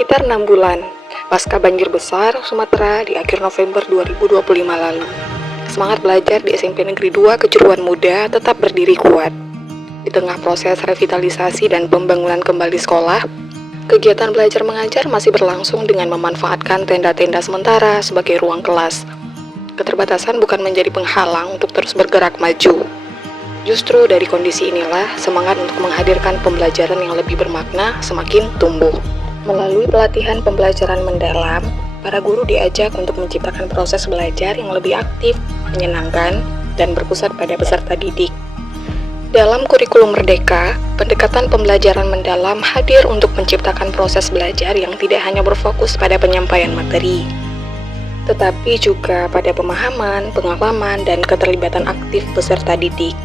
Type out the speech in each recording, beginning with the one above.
sekitar 6 bulan, pasca banjir besar Sumatera di akhir November 2025 lalu. Semangat belajar di SMP Negeri 2 Kejuruan Muda tetap berdiri kuat. Di tengah proses revitalisasi dan pembangunan kembali sekolah, kegiatan belajar mengajar masih berlangsung dengan memanfaatkan tenda-tenda sementara sebagai ruang kelas. Keterbatasan bukan menjadi penghalang untuk terus bergerak maju. Justru dari kondisi inilah semangat untuk menghadirkan pembelajaran yang lebih bermakna semakin tumbuh. Melalui pelatihan pembelajaran mendalam, para guru diajak untuk menciptakan proses belajar yang lebih aktif, menyenangkan, dan berpusat pada peserta didik. Dalam kurikulum Merdeka, pendekatan pembelajaran mendalam hadir untuk menciptakan proses belajar yang tidak hanya berfokus pada penyampaian materi, tetapi juga pada pemahaman, pengalaman, dan keterlibatan aktif peserta didik.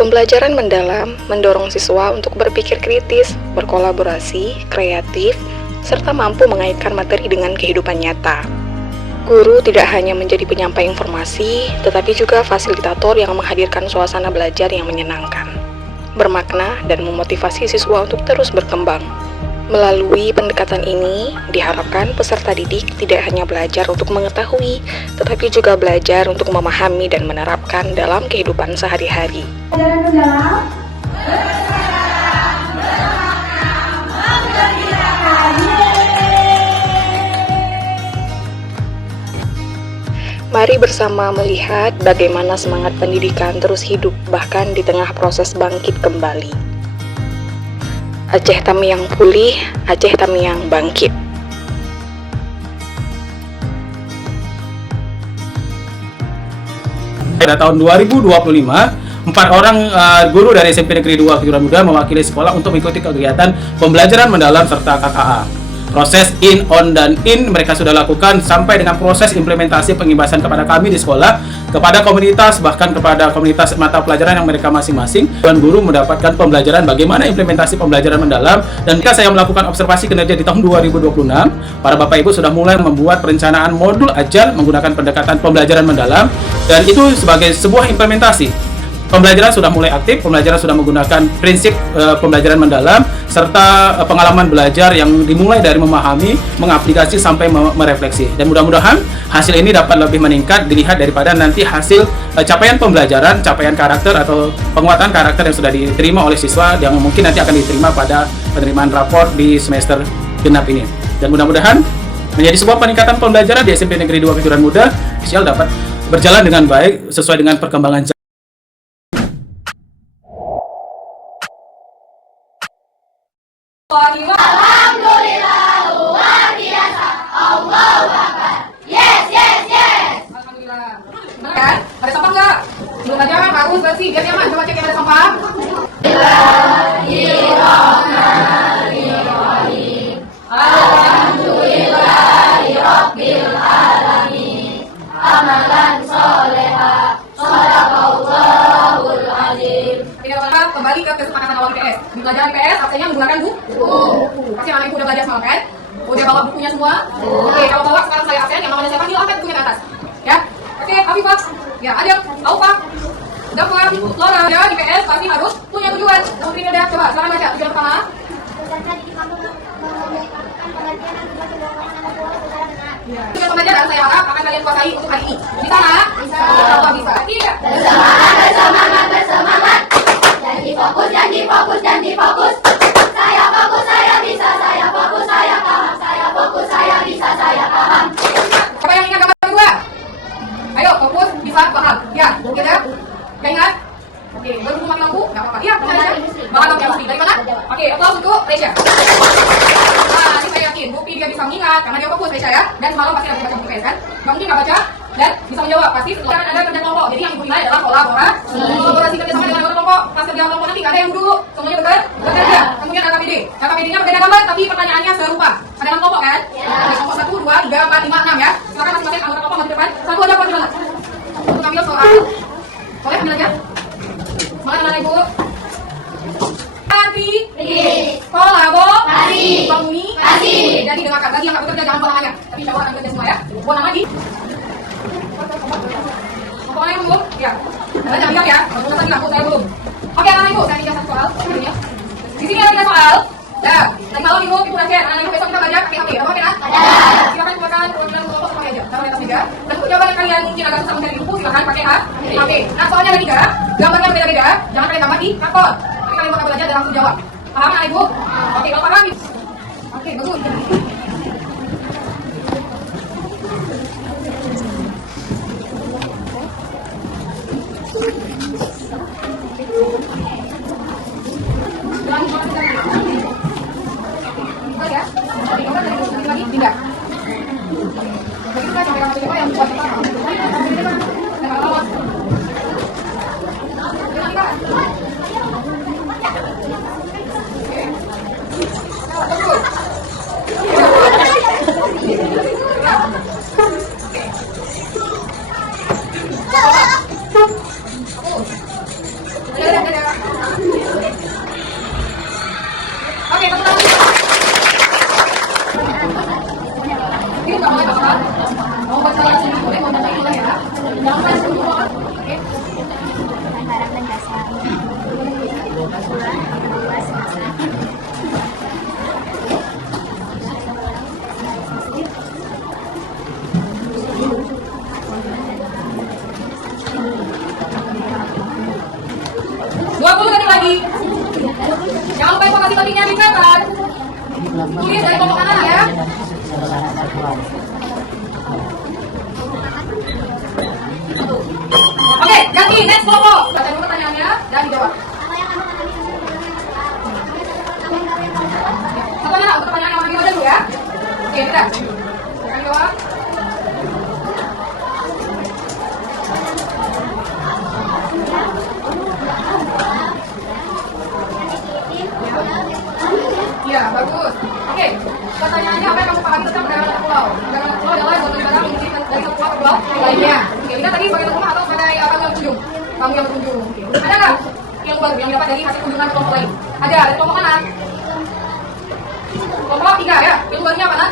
Pembelajaran mendalam mendorong siswa untuk berpikir kritis, berkolaborasi, kreatif, serta mampu mengaitkan materi dengan kehidupan nyata. Guru tidak hanya menjadi penyampai informasi, tetapi juga fasilitator yang menghadirkan suasana belajar yang menyenangkan, bermakna, dan memotivasi siswa untuk terus berkembang. Melalui pendekatan ini, diharapkan peserta didik tidak hanya belajar untuk mengetahui, tetapi juga belajar untuk memahami dan menerapkan dalam kehidupan sehari-hari. Pembelajaran mendalam, mari bersama melihat bagaimana semangat pendidikan terus hidup bahkan di tengah proses bangkit kembali. Aceh Tamiang pulih, Aceh Tamiang bangkit. Pada tahun 2025, 4 orang guru dari SMP Negeri 2 Kejuruan Muda mewakili sekolah untuk mengikuti kegiatan pembelajaran mendalam serta KKA. Proses in, on, dan in mereka sudah lakukan sampai dengan proses implementasi pengibasan kepada kami di sekolah, kepada komunitas, bahkan kepada komunitas mata pelajaran yang mereka masing-masing. Dan guru mendapatkan pembelajaran bagaimana implementasi pembelajaran mendalam. Dan ketika saya melakukan observasi kinerja di tahun 2026, para Bapak Ibu sudah mulai membuat perencanaan modul ajar menggunakan pendekatan pembelajaran mendalam. Dan itu sebagai sebuah implementasi. Pembelajaran sudah mulai aktif, pembelajaran sudah menggunakan prinsip pembelajaran mendalam, serta pengalaman belajar yang dimulai dari memahami, mengaplikasi sampai merefleksi. Dan mudah-mudahan hasil ini dapat lebih meningkat dilihat daripada nanti hasil capaian pembelajaran, capaian karakter atau penguatan karakter yang sudah diterima oleh siswa yang mungkin nanti akan diterima pada penerimaan rapor di semester genap ini. Dan mudah-mudahan menjadi sebuah peningkatan pembelajaran di SMP Negeri 2 Kejuruan Muda, Sial dapat berjalan dengan baik sesuai dengan perkembangan zaman. alhamdulillah, luar biasa. Allahu Akbar. Yes, yes, yes. Alhamdulillah. Benar kan? Ada sampah nggak? Belum ada, harus bersih. Biar nyaman. Coba cek yang ada sampah. Bismillahirrahmanirrahim. Alhamdulillahirabbil alamin. Amalan soleha. Shadaqallahul azim. Tidak apa kembali ke kesepakatan awal IPS. Di pelajaran IPS, absennya menggunakan buku. Pasti anak ibu udah belajar semalam kan? Udah bawa bukunya semua? Oke, kalau bawa sekarang saya absen, yang namanya saya panggil angkat bukunya ke atas. Ya? Oke, Afifah. Ya, Adil, Aufa, Dafar, Laura, ya, IPS pasti harus punya tujuan. Mungkin udah, coba sekarang baca tujuan pertama. Tujuan pembelajaran saya harap akan kalian kuasai untuk hari ini. Bisa nggak? Bisa. Insya bisa. Tidak. Bersemangat, bersemangat, bersemangat. Janji fokus, janji fokus, janji fokus. Saya fokus, saya bisa, saya fokus, saya paham. Saya fokus, saya bisa, saya paham. Siapa yang ingat gambar kedua? Ayo, fokus, bisa, paham. Ya, oke dah. Gak ingat? Oke, berhubung mati lampu? Gak apa-apa. Iya, benar aja. Bahan chemistry. Dari mana? Oke, aplaus untuk Resya. Nah, ini saya yakin, bukti dia bisa mengingat karena dia fokus, Resya ya. Dan semalam pasti ada baca buku kan? Gak mungkin gak baca dan bisa menjawab. Pasti setelah ada kerja kelompok. Jadi yang ibu nilai adalah kolaborasi kerjasama dengan anggota kelompok. Pas kerja kelompok nanti gak ada yang dulu. Semuanya bekerja. Kemudian KKPD. KKPD-nya berbeda gambar, tapi pertanyaannya serupa. Ada 6 kelompok kan? Ada kelompok 1, 2, 3, 4, 5, 6 ya. Silakan masing-masing anggota kelompok maju depan. Satu aja pasti banget. Untuk ambil soal. Boleh ambil aja? Semangat anak ibu. Hati, kolaborasi, komunikasi. Jadi dengarkan, bagi yang nggak bekerja jangan buang namanya. Tapi insya Allah akan bekerja semua ya. Buang nama lagi. Pokoknya belum, ya. Jangan diam ya. Kalau lagi lampu saya belum. Oke anak ibu, saya minta satu soal. Di sini ada 3 soal. Ya, nanti malam ibu belajar. Anak ibu besok kita belajar pakai HP. Ada HP kan? Ada. Silakan keluarkan perwakilan kelompok pakai aja. Taruh di atas meja. Dan untuk jawaban yang kalian mungkin agak susah mencari buku, silakan pakai HP. Nah, soalnya ada 3, gambarnya berbeda-beda. Jangan kalian gambar di karton. Tapi kalian bakal belajar dan langsung jawab. Paham anak ibu? Oke, kalau paham. Oke, bagus. Ya, dari gambar dari buku lagi tidak. Begitu kan sampai gambar yang buat pertama. Oke, satu lagi. Ini nggak boleh pasal. Mau baca yang sini boleh, mau baca yang boleh ya. Jangan baca dulu. Oke. Barang dan jasa. Lagi. Jangan lupa informasi pentingnya dicatat. Tulis dari kelompok kanan ya. Oke, ganti next kelompok. Baca dulu pertanyaannya dan dijawab. Satunya untuk pertanyaan yang lebih dulu ya. Oke, kita akan jawab. Iya, bagus. Oke, pertanyaannya apa yang kamu pahami tentang perdagangan antar pulau? Perdagangan antar pulau adalah suatu negara memiliki dari satu pulau ke pulau lainnya. Oke, kita tadi sebagai rumah atau sebagai tamu yang berkunjung? Tamu yang berkunjung. Oke. Ada nggak yang baru yang dapat dari hasil kunjungan kelompok lain? Ada, dari kelompok mana? Kelompok 3 ya. Yang barunya apa, Nak?